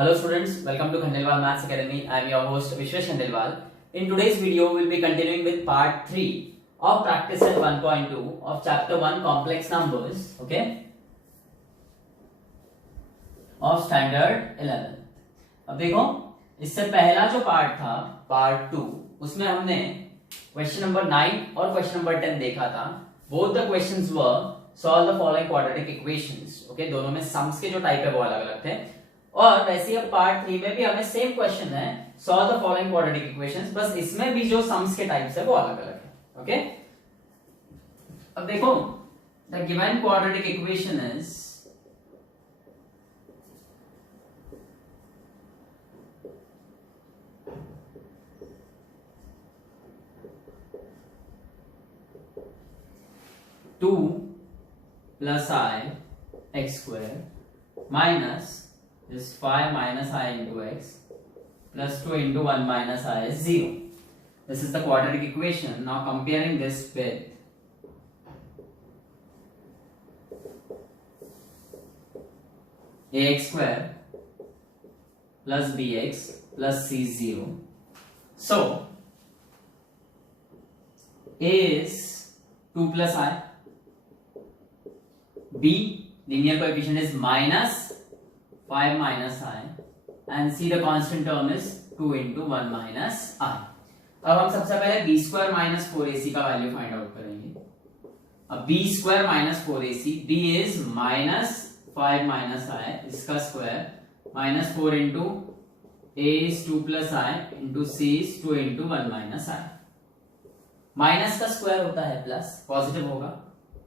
Hello students, welcome to Khandelwal Maths Academy. I am your host Vishwesh Khandelwal. In today's video, we will be continuing with part 3 of practice set 1.2 of chapter 1 complex numbers, okay, of standard 11. अब देखो, इससे पहला जो part था, part 2, उसमें हमने question number 9 और question number 10 देखा था. Both the questions were solve the following quadratic equations, okay, दोनों में सम्स के जो टाइप है वो अलग अलग थे. और वैसे अब पार्ट 3 में भी हमें सेम क्वेश्चन है, solve the following quadratic equations, बस इसमें भी जो सम्स के टाइप्स है वो अलग अलग है. ओके, अब देखो, the given quadratic equation is two plus I x square minus is 5 minus I into x plus 2 into 1 minus I is 0. This is the quadratic equation. Now comparing this with ax square plus bx plus c 0. So a is 2 plus I, b linear coefficient is minus 5 minus I and see the constant term is 2 into 1 minus I. अब हम सबसे पहले b square minus 4ac का value find out करेंगे. अब b square minus 4ac, b is minus 5 minus I, इसका square minus 4 into a is 2 plus I into c is 2 into 1 minus I. Minus का square होता है plus, positive होगा,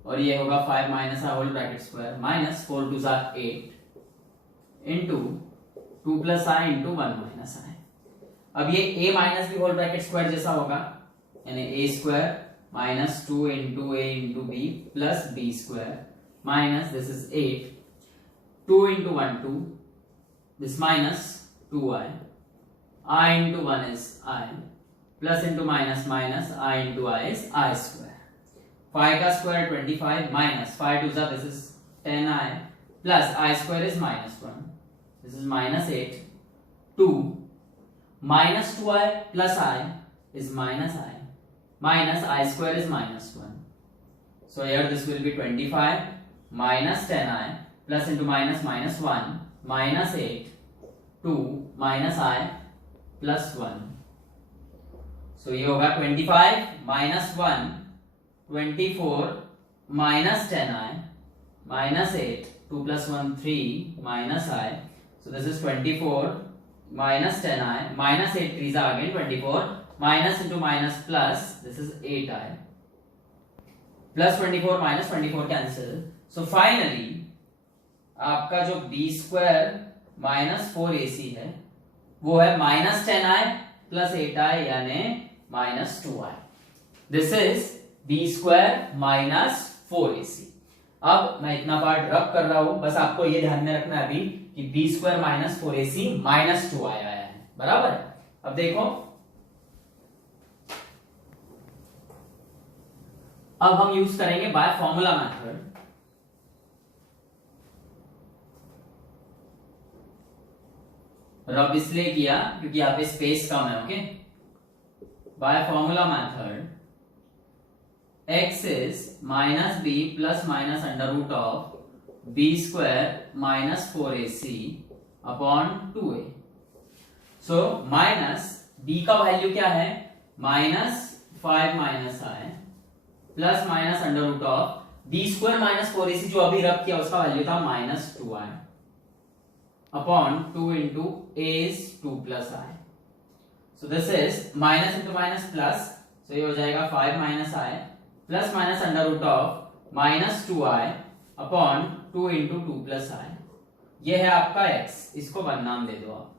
और ये होगा 5 minus I whole bracket square minus 4 2 8 into 2 plus I into 1 minus I. अब ये a minus b whole bracket square जैसा होगा, यानी a square minus 2 into a into b plus b square minus this is 8 2 into 1 2 this minus 2i I into 1 is I plus into minus minus I into I is I square. 5 का square 25 minus 5 2 जा this is 10i plus I square is minus 1. This is minus 8. 2 minus 2i plus I is minus I. Minus I square is minus 1. So here this will be 25 minus 10i plus into minus minus 1 minus 8 2 minus I plus 1. So ये होगा 25 minus 1 24 minus 10i minus 8 2 plus 1 3 minus I. So this is 24 minus 10i minus 8 3 is again 24 minus into minus plus this is 8i plus 24 minus 24 cancel. So finally आपका जो b square minus 4ac है वो है minus 10i plus 8i यानी minus 2i. This is b square minus 4ac. अब मैं इतना part रब कर रहा हूं, बस आपको ये ध्यान में रखना है अभी कि b square minus 4ac minus 2i आया है, बराबर. अब देखो, अब हम यूज करेंगे बाय फॉर्मूला मेथड. रब इसलिए किया क्योंकि यहाँ पे स्पेस कम है. Okay, by formula method x is minus b plus minus under root of b square minus 4ac upon 2a. So minus b का वैल्यू क्या है, minus 5 minus I plus minus under root of b square minus 4ac जो अभी रब किया उसका value था minus 2i upon 2 into a is 2 plus I. So this is minus into minus plus, so ये हो जाएगा 5 minus I plus minus under root of minus 2i upon 2 into 2 plus I. ये है आपका x, इसको 1 नाम दे दो आप.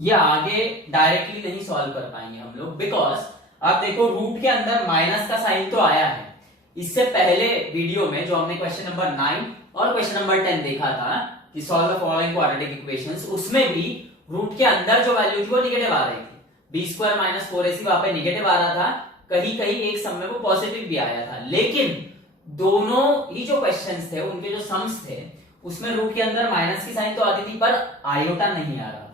ये आगे डायरेक्टली नहीं सॉल्व कर पाएंगे हम लोग, बिकॉज आप देखो रूट के अंदर माइनस का साइन तो आया है. इससे पहले वीडियो में जो हमने क्वेश्चन नंबर 9 और क्वेश्चन नंबर 10 देखा था कि solve the following quadratic equations, उसमें भी रूट के अंदर जो वैल्यू थी वो निगेटिव आ रही थी. बी स्क्वायर माइनस 4ac वहां पे निगेटिव आ रहा था, कहीं कहीं एक सम में वो पॉजिटिव भी आया था. लेकिन दोनों ही जो क्वेश्चंस थे उनके जो सम्स थे उसमें रूट के अंदर माइनस की साइन तो आती थी पर आयोटा नहीं आ रहा था।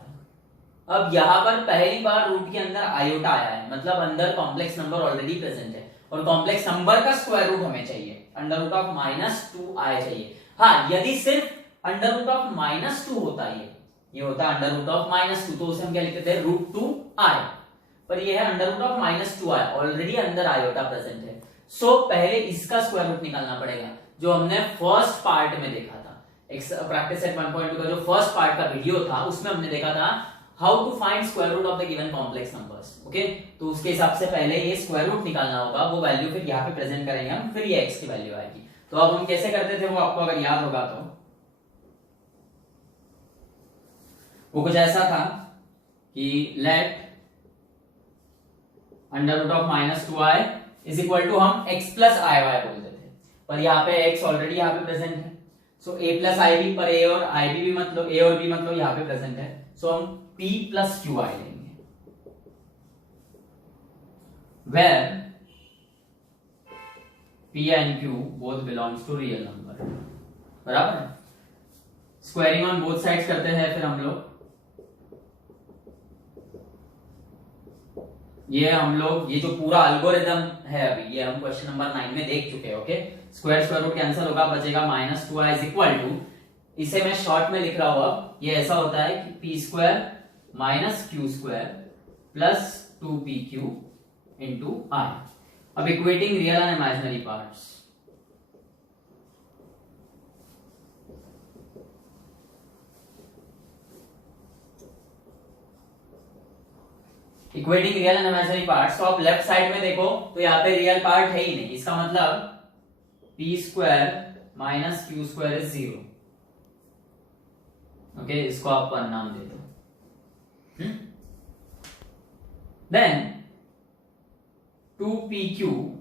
अब यहाँ पर पहली बार रूट के अंदर आयोटा आया है, मतलब अंदर कॉम्प्लेक्स नंबर ऑलरेडी प्रेजेंट है और कॉम्प्लेक्स नंबर का स्क्वायर रूट हमें चाहिए, अंडर रूट ऑफ -2 आया चाहिए। हाँ, यदि सिर्फ अंडर रूट ऑफ -2 होता ये होता अंडर रूट ऑफ -2 तो उसे हम क्या लिखते थे √2 आय, पर ये है under root of -2 I, already अंदर आयोटा प्रेजेंट है। सो पहले इसका स्क्वायर रूट निकालना पड़ेगा जो हमने फर्स्ट पार्ट में देखा था। प्रैक्टिस सेट 1.2 का जो फर्स्ट पार्ट का वीडियो था उसमें हमने देखा था how to find square root of the given complex numbers. Okay, तो उसके हिसाब से पहले ये स्क्वायर रूट निकालना होगा, वो वैल्यू फिर यहाँ पे प्रेजेंट करेंगे हम, फिर ये x की वैल्यू आएगी। तो अब हम कैसे करते थे वो आपको अगर याद होगा तो वो कुछ ऐसा था कि let under root of -2i is equal to हम x प्लस आई वाई बोलते थे, पर यहाँ पे x ऑलरेडी यहाँ पे प्रेजेंट है। सो a प्लस आई बी, पर a और i भी मतलब a और b मतलब यहाँ पे प्रेजेंट है। सो हम p प्लस क्यू आई लेंगे, where p and q both belongs to real number। बराबर है, स्क्वायरिंग ऑन बोथ साइड्स करते हैं फिर हम लोग। ये जो पूरा एल्गोरिथम है अभी ये हम क्वेश्चन नंबर 9 में देख चुके हैं। ओके, स्क्वायर रूट कैंसिल होगा, बचेगा -2i इज इक्वल टू, इसे मैं शॉर्ट में लिख रहा हूं, ये ऐसा होता है कि p square minus Q square plus 2pq into i। अब equating real and imaginary parts, equating real and imaginary parts. तो आप लेफ्ट साइड में देखो तो यहाँ पे रियल पार्ट है ही नहीं, इसका मतलब p square minus Q square is 0। Okay, इसको आप 1 नाम दे दो। देन 2pq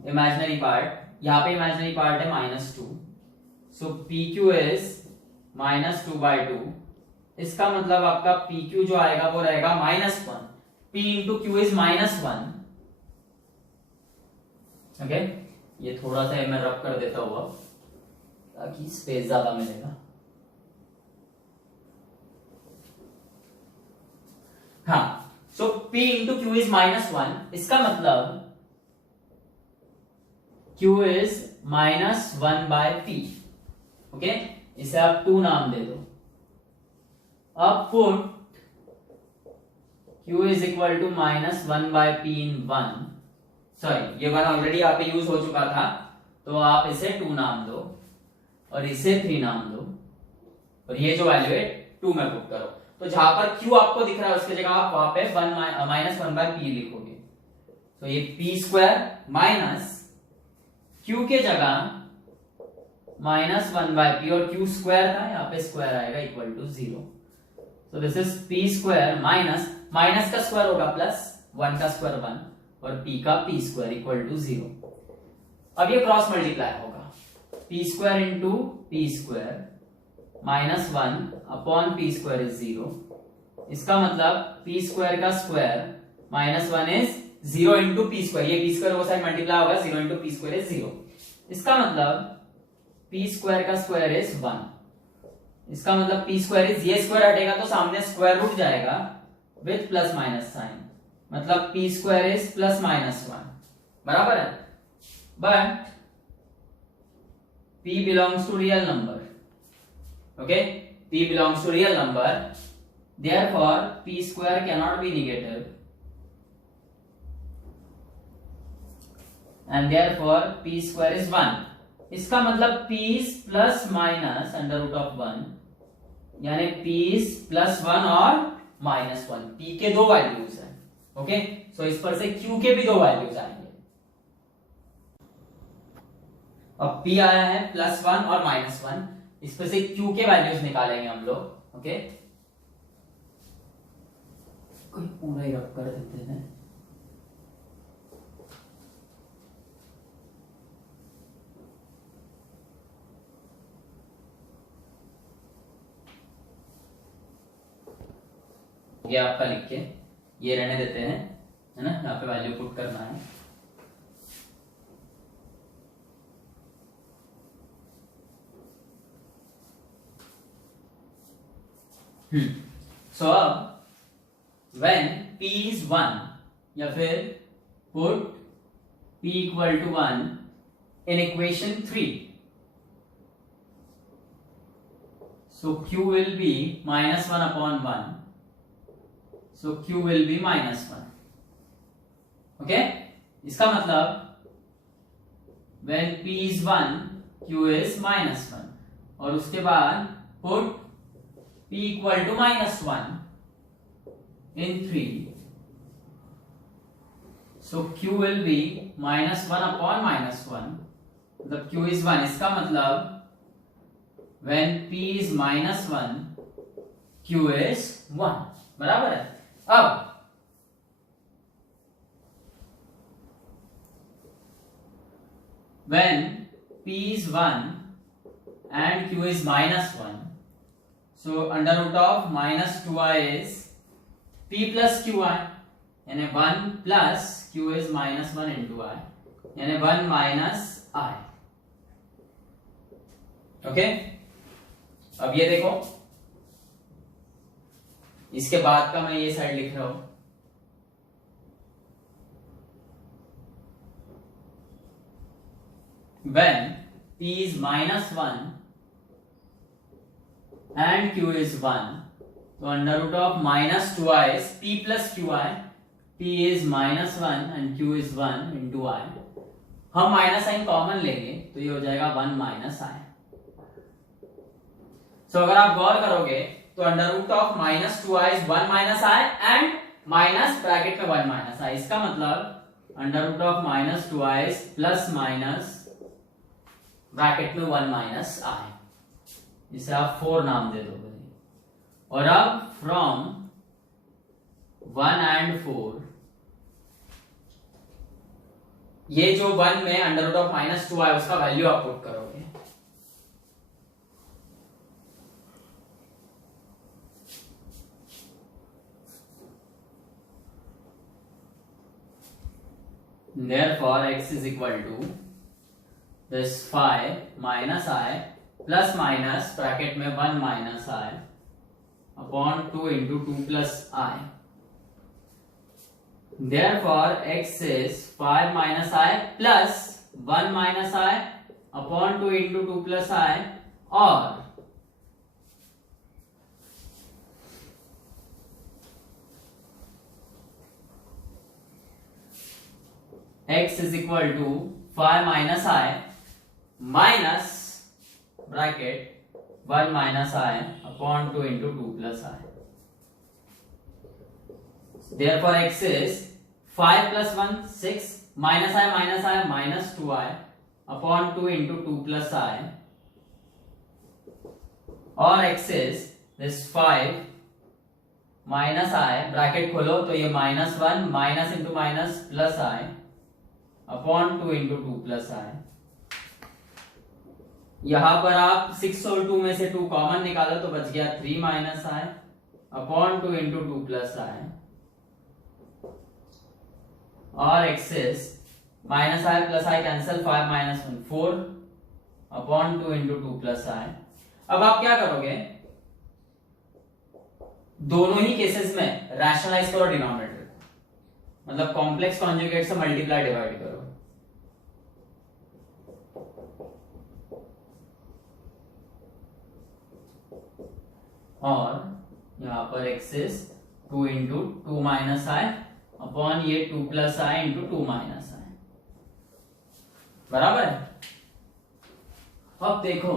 इमेजिनरी पार्ट, यहाँ पे इमेजिनरी पार्ट है -2, सो pq इज -2/2। इसका मतलब आपका pq जो आएगा वो रहेगा -1, p into Q is -1। Okay, ये थोड़ा सा मैं रब कर देता हुआ ताकि स्पेस ज्यादा मिलेगा। हाँ, सो p इंटू क्यू इज -1, इसका मतलब q इज -1/p। ओके, इसे आप 2 नाम दे दो। अब put q is equal to -1/p in 1, sorry ये 1 ऑलरेडी यहाँ पे यूज हो चुका था, तो आप इसे 2 नाम दो और इसे 3 नाम दो और ये जो वैल्यू है 2 में पुट करो। तो जहां पर q आपको दिख रहा है उसकी जगह आप वहां पे -1/p लिखोगे। तो ये p स्क्वायर माइनस q के जगह -1/p और q स्क्वायर था, यहाँ पे स्क्वायर आएगा equal to 0। So this is p square minus का स्क्वायर होगा प्लस 1 का स्क्वायर 1 और p का p स्क्वायर इक्वल टू 0। अब ये क्रॉस मल्टीप्लाई होगा, p square into p square -1 upon p square is 0। इसका मतलब p स्क्वायर का square -1 is 0 into p square, ये p स्क्वायर वो साइड मल्टीप्लाई होगा, 0 इंटू p स्क्वायर इज 0। इसका मतलब p स्क्वायर का स्क्वायर इज 1। इसका मतलब p स्क्वायर इज, ये स्क्वायर हटेगा तो सामने स्क्वायर रूट जाएगा विथ प्लस माइनस साइन, मतलब p स्क्वायर इज +-1, बराबर है। But p belongs to real number, okay, p belongs to real number, therefore p square can not be negative and therefore p square is 1। इसका मतलब p plus minus under root of 1, यानी p +1 और -1, p के 2 values हैं। Okay, सो इस पर से q के भी 2 वैल्यूज आएंगे। अब p आया है +1 और -1, इस पर से q के वैल्यूज निकालेंगे हम लोग। ओके, पूरा ही रब कर देते हैं। ये आपका लिख के ये रहने देते हैं, है ना, यहाँ पे वैल्यू पुट करना है। सो अब व्हेन p इज 1 या फिर put p equal to 1 in equation 3, so q will be minus 1 upon 1, so q will be minus 1. okay, इसका मतलब when p is 1 q is minus 1 और उसके बाद put p equal to minus 1 in 3, so q will be minus 1 upon minus 1, मतलब q is 1, इसका मतलब when p is minus 1 q is 1, बराबर है. अब when p is 1 and q is minus 1, so under root of minus 2i is p plus qi, यानी 1 plus q is minus 1 into I, यानी 1 minus I. Okay, अब ये देखो, इसके बाद का मैं ये साइड लिख रहा हूं. when p is minus 1 and q is 1, so under root of minus 2i is p plus qi, p is minus 1 and q is 1 into I. हम माइनस साइन कॉमन लेंगे तो ये हो जाएगा 1 माइनस आई. सो अगर आप गौर करोगे तो under root of minus 2i is 1 minus I and minus bracket में 1 माइनस आई. इसका मतलब under root of minus 2i is plus minus bracket में 1 माइनस आई. इसे आप 4 नाम दे दोगे. और अब फ्रॉम 1 एंड 4, ये जो 1 में अंडर रूट ऑफ माइनस 2 है उसका वैल्यू आप पुट करोगे. Therefore x is equal to this 5 minus I plus minus bracket में 1 minus I upon 2 into 2 plus I. Therefore x is 5 minus I plus 1 minus I upon 2 into 2 plus I, or x is equal to 5 minus I minus bracket 1 minus I upon 2 into 2 plus I. Therefore x is 5 plus 1 6 minus I minus 2I upon 2 into 2 plus I, or x is this 5 minus I bracket खोलो तो ये minus 1 minus into minus plus I upon 2 into 2 plus I. यहां पर आप 6 और 2 में से 2 common निकालो तो बच गया 3 minus I upon 2 into 2 plus I, और x is minus I plus I cancel 5 minus 1 4 upon 2 into 2 plus I. अब आप क्या करोगे, दोनों ही केसेस में रैशनलाइज करो डिनोमिनेटर, मतलब कॉम्प्लेक्स कॉन्जुगेट से मल्टीप्लाई डिवाइड करो. और यहां पर x is 2 into 2 minus I upon ये 2 plus I into 2 minus I, बराबर है. अब देखो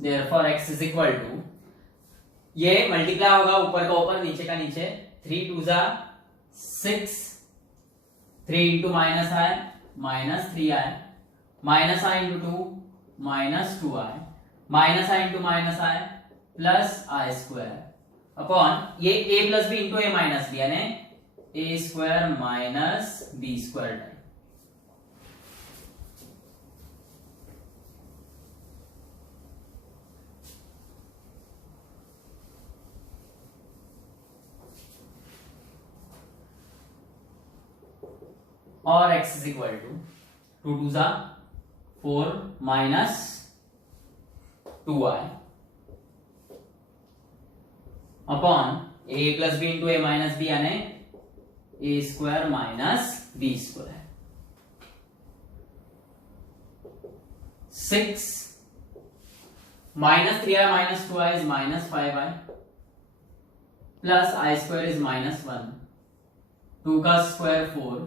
therefore x is equal to, ये मल्टीप्लाई होगा ऊपर का ऊपर नीचे का नीचे, 3 2 जा 6, 3 into minus I minus 3I minus I into 2 minus 2I minus I into minus I plus I square upon ये a plus B into a minus B, यानी a square minus B square. और x is equal to 2 2 जा 4 minus 2y upon a plus B into A minus B यानी A square minus B square 6 minus 3i minus 2i is minus 5i plus I square is minus 1 2 का square 4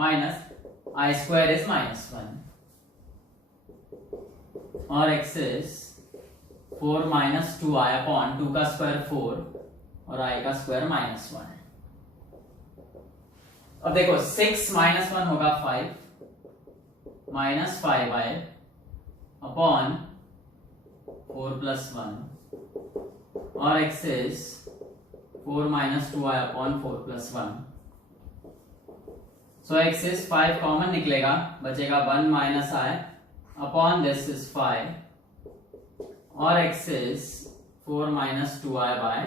minus I square is minus 1 और x is 4 minus 2i upon 2 का square 4 और I का square minus 1 अब देखो 6 minus 1 होगा 5 minus 5i upon 4 plus 1 और x is 4 minus 2i upon 4 plus 1 so x is 5 common निकलेगा बचेगा 1 minus I upon this is 5 और x is 4 minus 2i by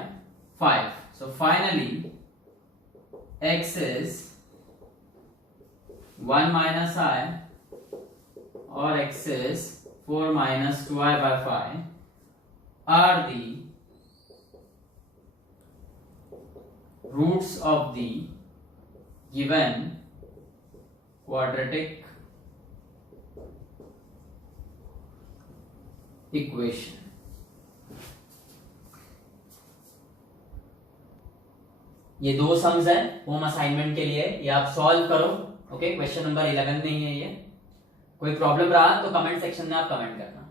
5 so finally x is 1 minus I और x is 4 minus 2i by 5 are the roots of the given quadratic equation. ये दो sums है home assignment के लिए, ये आप solve करो. ओके, क्वेश्चन नंबर 11 नहीं है ये. कोई प्रॉब्लम रहा तो कमेंट सेक्शन में आप कमेंट करना.